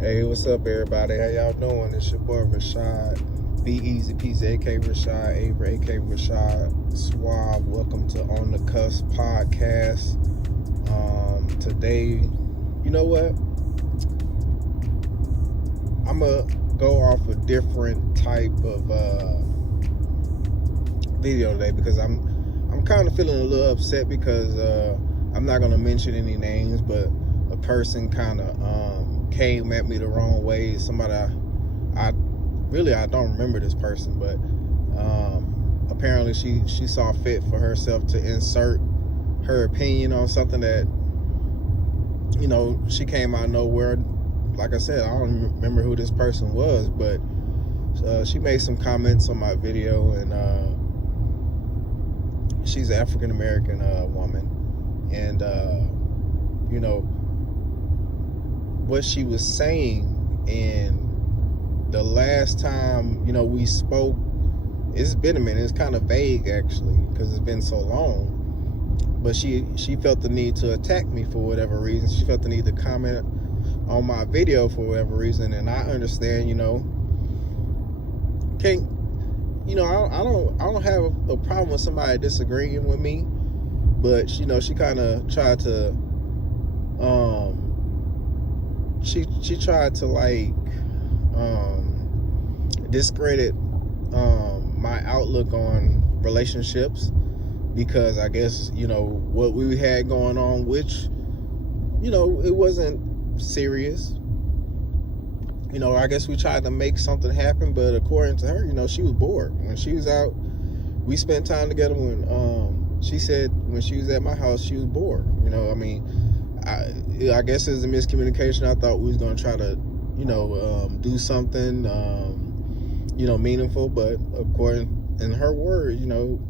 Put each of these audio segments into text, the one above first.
Hey, what's up, everybody? How y'all doing? It's your boy Rashad, Be Easy Peasy, aka Rashad Avery, aka Rashad Suave. Welcome to On the Cusp podcast. Today, you know what? I'm gonna go off a different type of video today because I'm kind of feeling a little upset because I'm not gonna mention any names, but a person kind of came at me the wrong way. Somebody I don't remember this person, but apparently she saw fit for herself to insert her opinion on something that, you know, she came out of nowhere. Like I said, I don't remember who this person was, but she made some comments on my video, and she's an African American woman, and you know what she was saying. And the last time, you know, we spoke, it's been a minute. It's kind of vague actually because it's been so long. But she felt the need to attack me for whatever reason. She felt the need to comment on my video for whatever reason, and I understand. You know, can't. You know, I don't have a problem with somebody disagreeing with me, but you know, she kind of tried to she tried to like discredit my outlook on relationships, because I guess, you know, what we had going on, which, you know, it wasn't serious. You know, I guess we tried to make something happen, but according to her, you know, she was bored. When she was out, we spent time together. When she said when she was at my house, she was bored. You know, I mean, I guess it was a miscommunication. I thought we was going to try to, you know, do something, you know, meaningful. But according in her words, you know,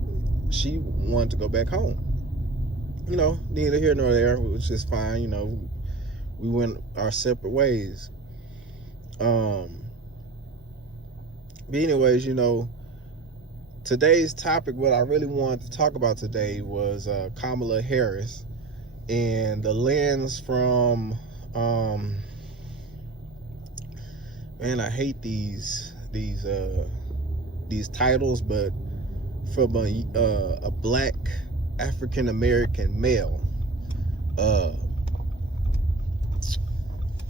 she wanted to go back home. You know, neither here nor there, which is fine. You know, we went our separate ways. But anyways, you know, today's topic, what I really wanted to talk about today was Kamala Harris, and the lens from man, I hate these titles, but from a black African American male,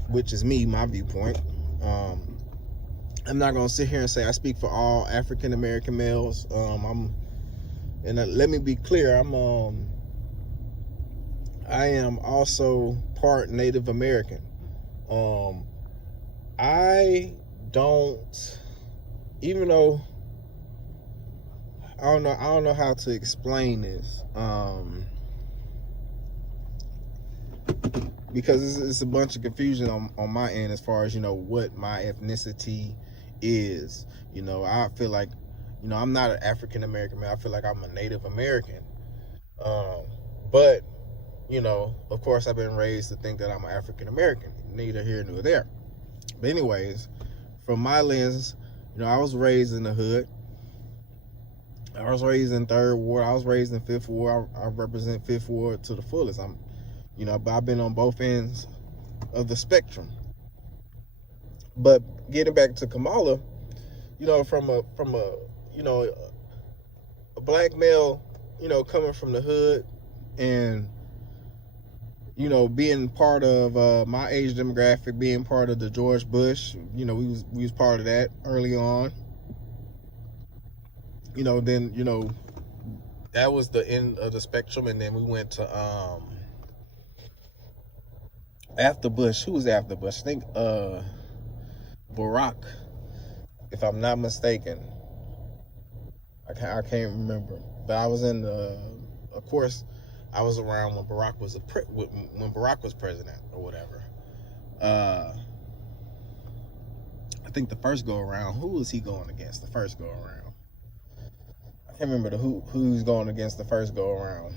which is me, my viewpoint. I'm not gonna sit here and say I speak for all African American males. Let me be clear, I am also part Native American. I don't, even though I don't know how to explain this, because it's a bunch of confusion on my end as far as, you know, what my ethnicity is. You know, I feel like, you know, I'm not an African American man. I feel like I'm a Native American. But, you know, of course, I've been raised to think that I'm an African American. Neither here nor there. But anyways, from my lens, you know, I was raised in the hood. I was raised in 3rd Ward. I was raised in 5th Ward. I represent 5th Ward to the fullest. You know, but I've been on both ends of the spectrum. But getting back to Kamala, you know, from a you know, a black male, you know, coming from the hood, and, you know, being part of my age demographic, being part of the George Bush, you know, we was part of that early on. You know, then, you know, that was the end of the spectrum, and then we went to after Bush. Who was after Bush? I think Barack, if I'm not mistaken. I can't remember, but I was in of course, I was around when Barack was when Barack was president or whatever. I think the first go around, who was he going against? The first go around, I can't remember who's going against the first go around.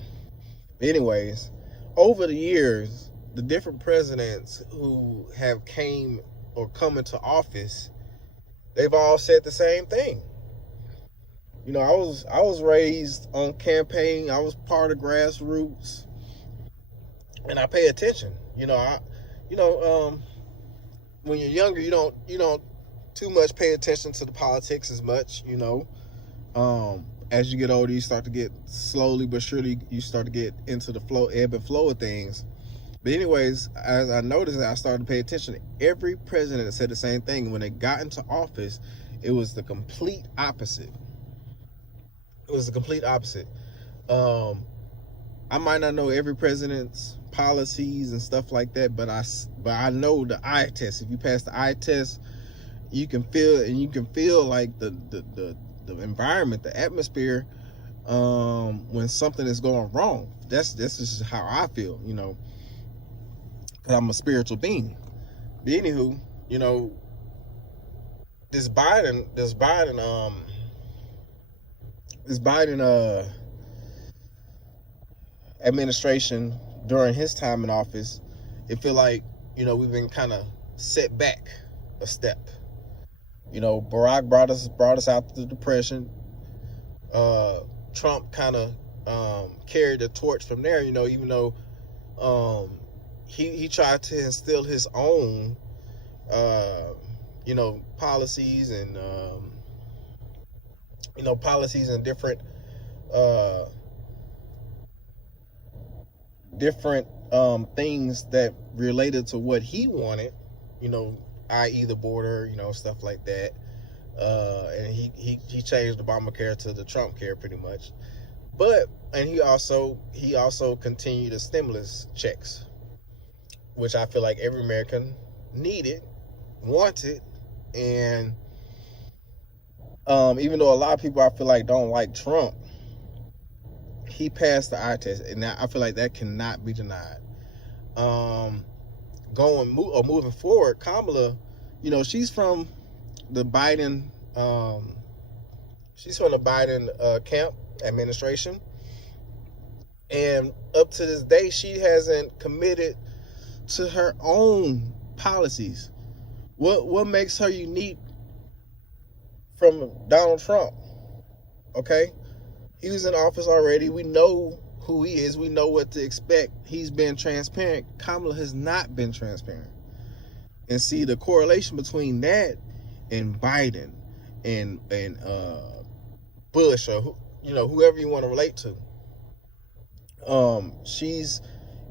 But anyways, over the years, the different presidents who have came or come into office, they've all said the same thing. You know, I was raised on campaign. I was part of grassroots, and I pay attention. You know, when you're younger, you don't too much pay attention to the politics as much, as you get older, you start to get slowly but surely, you start to get into the ebb and flow of things. But anyways, as I noticed, I started to pay attention. Every president said the same thing. When they got into office, it was the complete opposite. It was the complete opposite. I might not know every president's policies and stuff like that, but I know the eye test. If you pass the eye test, you can feel like the environment, the atmosphere, when something is going wrong. That's just how I feel, because I'm a spiritual being. But anywho, this Biden administration during his time in office, it feel like, we've been kind of set back a step. Barack brought us out of the Depression. Trump kind of carried the torch from there, even though he tried to instill his own policies and policies and different things that related to what he wanted, i.e. the border, stuff like that. And he changed Obamacare to the Trump care pretty much. And he also continued the stimulus checks, which I feel like every American needed, wanted, and even though a lot of people I feel like don't like Trump, he passed the eye test, and I feel like that cannot be denied. Moving forward, Kamala, she's from the Biden, camp administration, and up to this day, she hasn't committed to her own policies. What makes her unique from Donald Trump? Okay, he was in office already. We know who he is. We know what to expect. He's been transparent. Kamala has not been transparent. And see the correlation between that and Biden and Bush, or whoever you want to relate to. She's,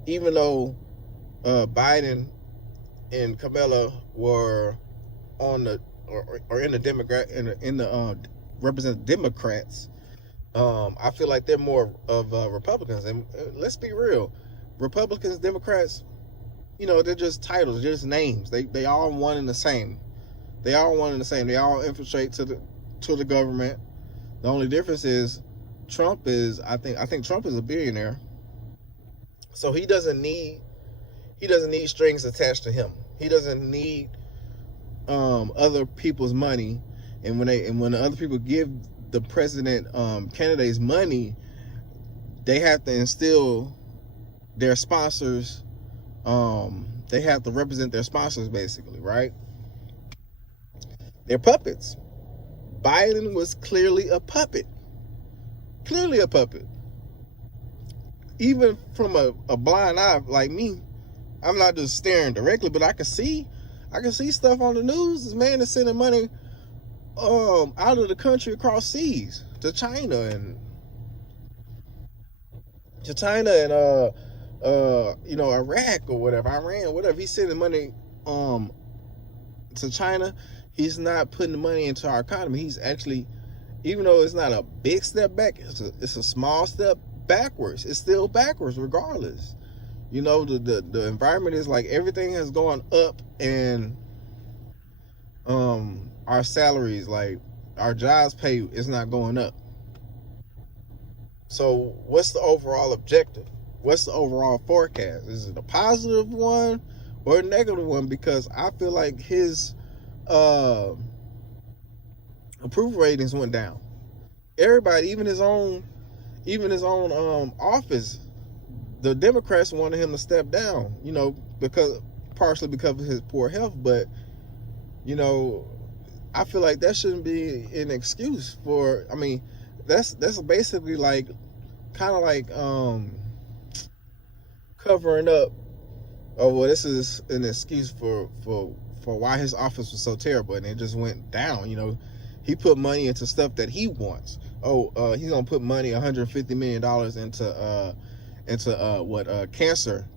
even though Biden and Kamala were on the or in the Democrat in the represent Democrats, I feel like they're more of Republicans. And let's be real, Republicans, Democrats, they're just titles, they're just names. They all one and the same. They all infiltrate to the government. The only difference is Trump is, I think Trump is a billionaire, so he doesn't need strings attached to him. He doesn't need other people's money, and when other people give the president candidates money, they have to instill their sponsors. They have to represent their sponsors, basically, right? They're puppets. Biden was clearly a puppet. Even from a blind eye like me, I'm not just staring directly, but I can see stuff on the news. This man is sending money out of the country across seas to China and Iraq or whatever, Iran, whatever. He's sending money to China. He's not putting the money into our economy. He's actually, even though it's not a big step back, it's a small step backwards. It's still backwards regardless. The environment is like everything has gone up, and our salaries, like our jobs pay, is not going up. So what's the overall objective? What's the overall forecast? Is it a positive one or a negative one? Because I feel like his approval ratings went down. Everybody, even his own office, the Democrats wanted him to step down, partially because of his poor health. But I feel like that shouldn't be an excuse for. I mean, that's basically like kind of like covering up oh well, this is an excuse for why his office was so terrible, and it just went down. He put money into stuff that he wants. He's gonna put money, $150 million into what cancer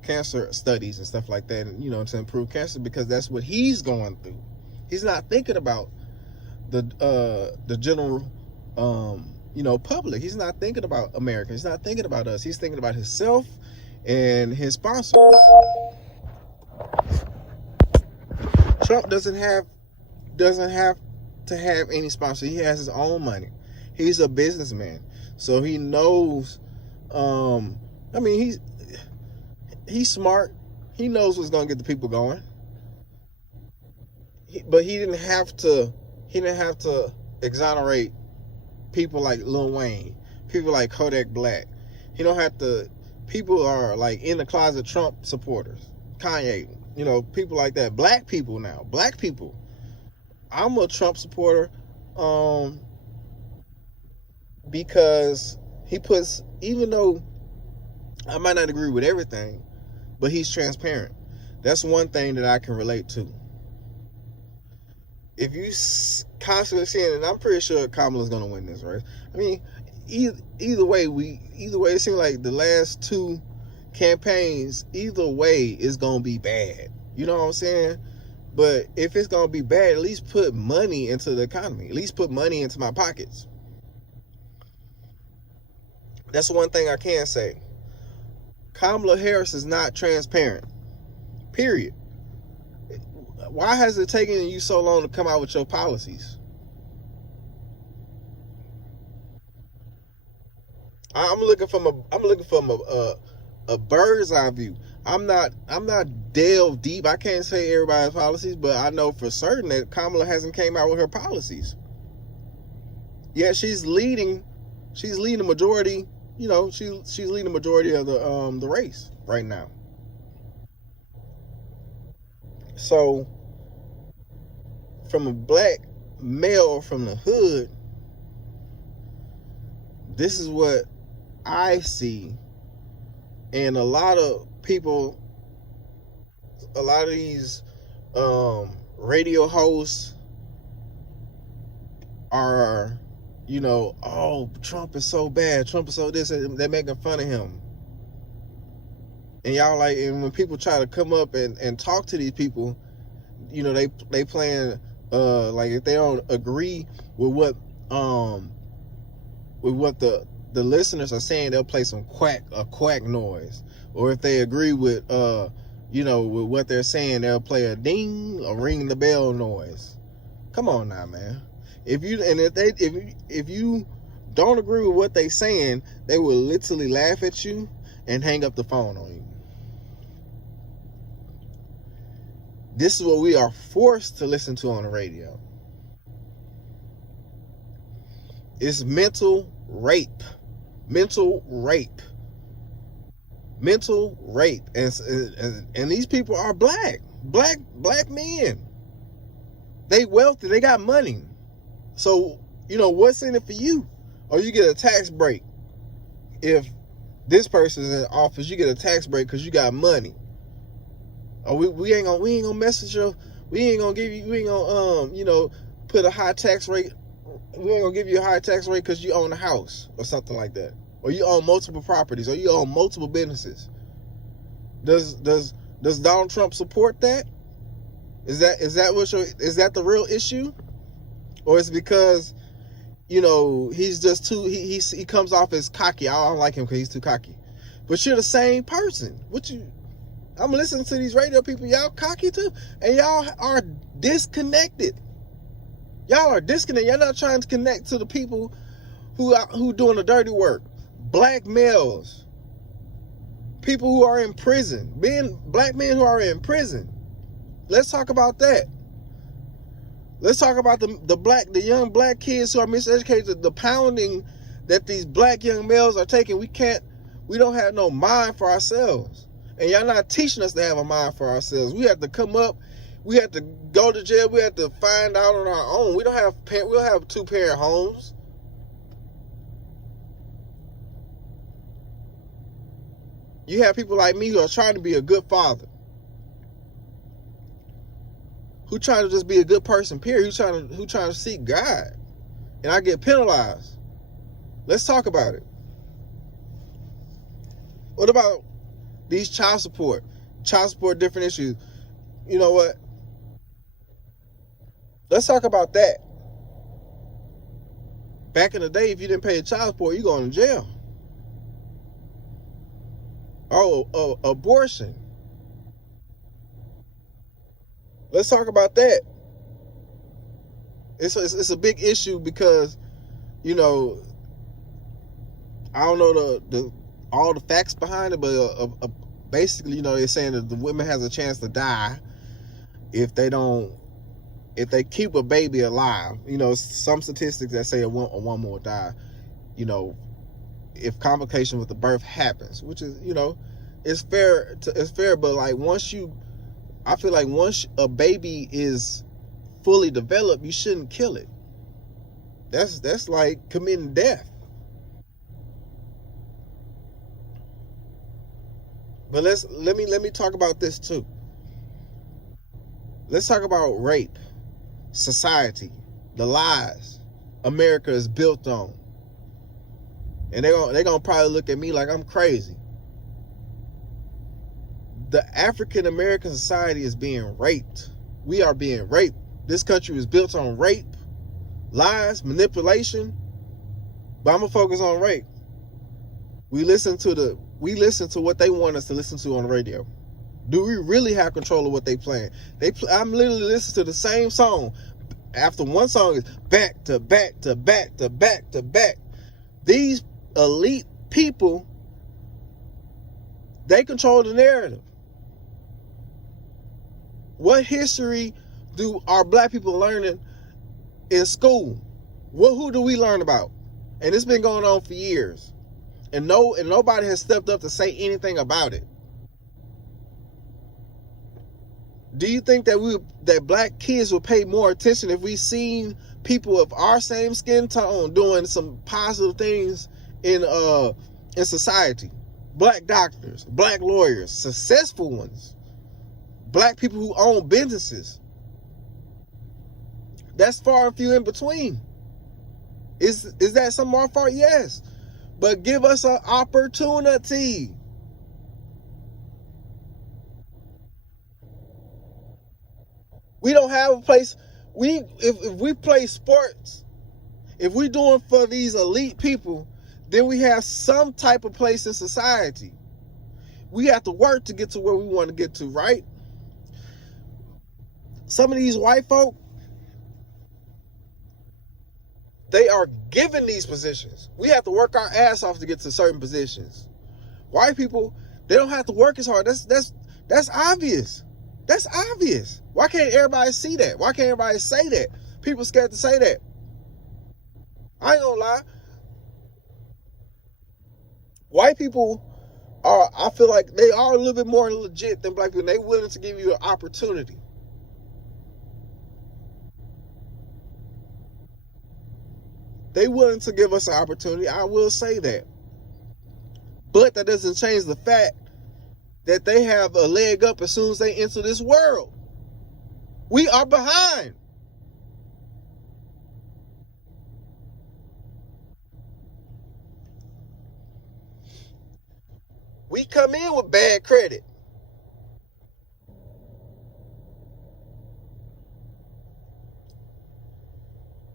studies and stuff like that, and to improve cancer, because that's what he's going through. He's not thinking about the general public. He's not thinking about America. He's not thinking about us. He's thinking about himself and his sponsor. Trump doesn't have to have any sponsor. He has his own money. He's a businessman, so he knows. He's smart. He knows what's gonna get the people going. But he didn't have to. He didn't have to exonerate people like Lil Wayne, people like Kodak Black. He don't have to. People are like in the closet Trump supporters. Kanye, people like that. Black people now. Black people. I'm a Trump supporter, because he puts, even though I might not agree with everything, but he's transparent. That's one thing that I can relate to. If you constantly seeing it, and I'm pretty sure Kamala's gonna win this race. I mean, either way, it seems like the last two campaigns, either way, is gonna be bad. You know what I'm saying? But if it's gonna be bad, at least put money into the economy. At least put money into my pockets. That's one thing I can say. Kamala Harris is not transparent. Period. Why has it taken you so long to come out with your policies? I'm looking from a bird's eye view. I'm not delved deep. I can't say everybody's policies, but I know for certain that Kamala hasn't came out with her policies. Yeah, she's leading the majority. She's leading the majority of the race right now. So, from a black male from the hood, this is what I see. And a lot of people, a lot of these radio hosts are, oh, Trump is so bad, Trump is so this, and they're making fun of him. And y'all and when people try to come up and talk to these people, they playing if they don't agree with what the listeners are saying, they'll play some quack noise. Or if they agree with with what they're saying, they'll play a ding or ring the bell noise. Come on now, man. If you don't agree with what they're saying, they will literally laugh at you and hang up the phone on you. This is what we are forced to listen to on the radio. It's mental rape. Mental rape. And these people are black men. They wealthy, they got money. So, what's in it for you? Or you get a tax break. If this person's in office, you get a tax break because you got money. Or we ain't gonna mess with you. We ain't gonna put a high tax rate. We ain't gonna give you a high tax rate because you own a house or something like that. Or you own multiple properties, or you own multiple businesses. Does Donald Trump support that? Is that the real issue? Or is it because he's just too he comes off as cocky? I don't like him because he's too cocky. But you're the same person. I'm listening to these radio people, y'all cocky too, and y'all are disconnected. Y'all are disconnected. Y'all not trying to connect to the people who doing the dirty work. Black males, people who are in prison, black men who are in prison. Let's talk about that. Let's talk about the young black kids who are miseducated, the pounding that these black young males are taking. We don't have no mind for ourselves. And y'all not teaching us to have a mind for ourselves. We have to come up. We have to go to jail. We have to find out on our own. We don't have 2-parent homes. You have people like me who are trying to be a good father. who trying to just be a good person, period, who trying to seek God, and I get penalized. Let's talk about it. What about these child support different issues? You know what? Let's talk about that. Back in the day, if you didn't pay child support, you going to jail. Oh, abortion. Let's talk about that. It's a big issue because, you know, I don't know all the facts behind it, but basically, you know, they're saying that the woman has a chance to die if they keep a baby alive. You know, some statistics that say a woman will die, you know, if complication with the birth happens, which is, you know, it's fair, but like I feel like once a baby is fully developed, you shouldn't kill it. That's like committing death. But let me talk about this too. Let's talk about rape, society, the lies America is built on. And they're gonna probably look at me like I'm crazy. The African American society is being raped. We are being raped. This country is built on rape, lies, manipulation. But I'm gonna focus on rape. We listen to what they want us to listen to on the radio. Do we really have control of what they playing? I'm literally listening to the same song. After one song is back to back to back to back to back. These elite people, they control the narrative. What history do our black people learning in school? Who do we learn about? And it's been going on for years. And nobody has stepped up to say anything about it. Do you think that black kids would pay more attention if we seen people of our same skin tone doing some positive things in society? Black doctors, black lawyers, successful ones, black people who own businesses. That's far and few in between. Is that some of our fault? Yes. But give us an opportunity. We don't have a place. If we play sports, if we're doing for these elite people, then we have some type of place in society. We have to work to get to where we want to get to, right? Some of these white folk, they are given these positions. We have to work our ass off to get to certain positions. White people, they don't have to work as hard. That's obvious. That's obvious. Why can't everybody see that? Why can't everybody say that? People scared to say that. I ain't gonna lie. White people I feel like they are a little bit more legit than black people. They're willing to give you an opportunity. They willing to give us an opportunity. I will say that. But that doesn't change the fact that they have a leg up as soon as they enter this world. We are behind. We come in with bad credit.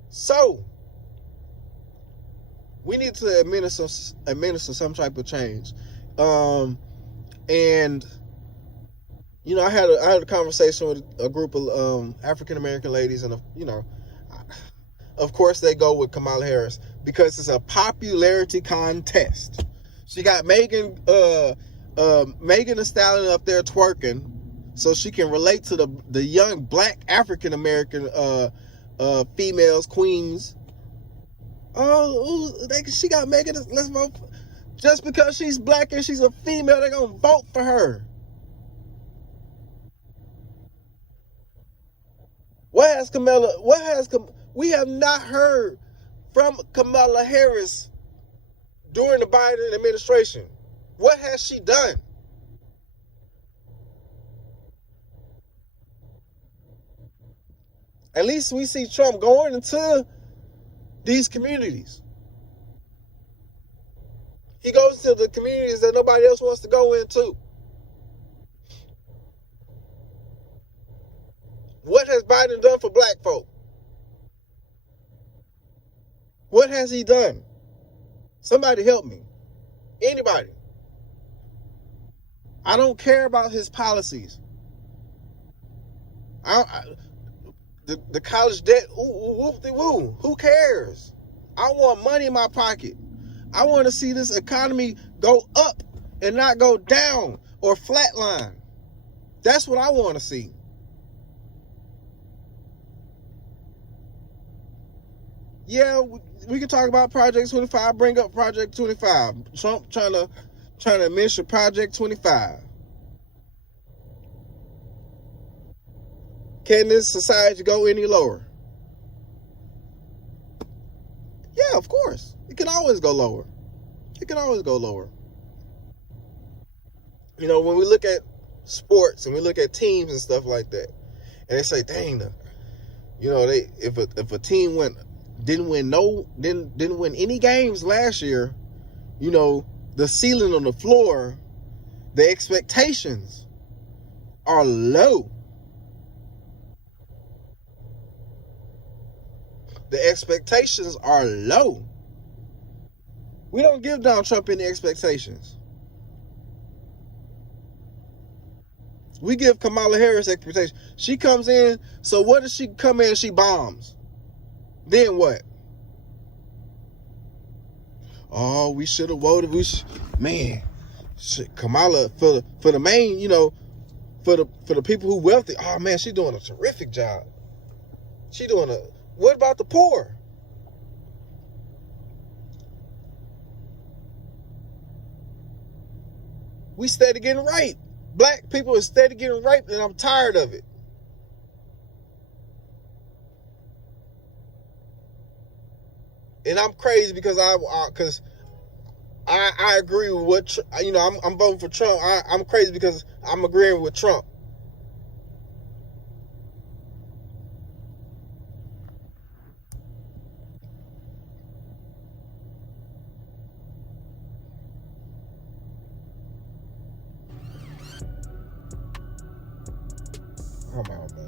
So, we need to administer some type of change. And you know, I had a conversation with a group of African American ladies, and you know, of course they go with Kamala Harris because it's a popularity contest. She got Megan Thee Stallion up there twerking, so she can relate to the young black African American females, queens. She got Megan. Let's vote. Just because she's black and she's a female, they're gonna vote for her. We have not heard from Kamala Harris during the Biden administration. What has she done? At least we see Trump going into these communities. He goes to the communities that nobody else wants to go into. What has Biden done for black folk? What has he done? Somebody help me. Anybody. I don't care about his policies. The college debt, whoop-de-woo. Who cares? I want money in my pocket. I want to see this economy go up and not go down or flatline. That's what I want to see. Yeah, we can talk about Project 25. Bring up Project 25. Trump trying to administer Project 25. Can this society go any lower? Yeah, of course. It can always go lower. It can always go lower. You know, when we look at sports and we look at teams and stuff like that, and they say, dang, you know, if a team didn't win any games last year, you know, the ceiling on the floor, the expectations are low. The expectations are low. We don't give Donald Trump any expectations. We give Kamala Harris expectations. She comes in, so what does she come in? She bombs. Then what? Oh, we should have voted. Man, Kamala for the main, you know, for the people who wealthy. Oh man, she's doing a terrific job. What about the poor? We steady getting raped. Black people are steady getting raped, and I'm tired of it. And I'm crazy because I agree with what, you know, I'm voting for Trump. I'm crazy because I'm agreeing with Trump. Come on, man.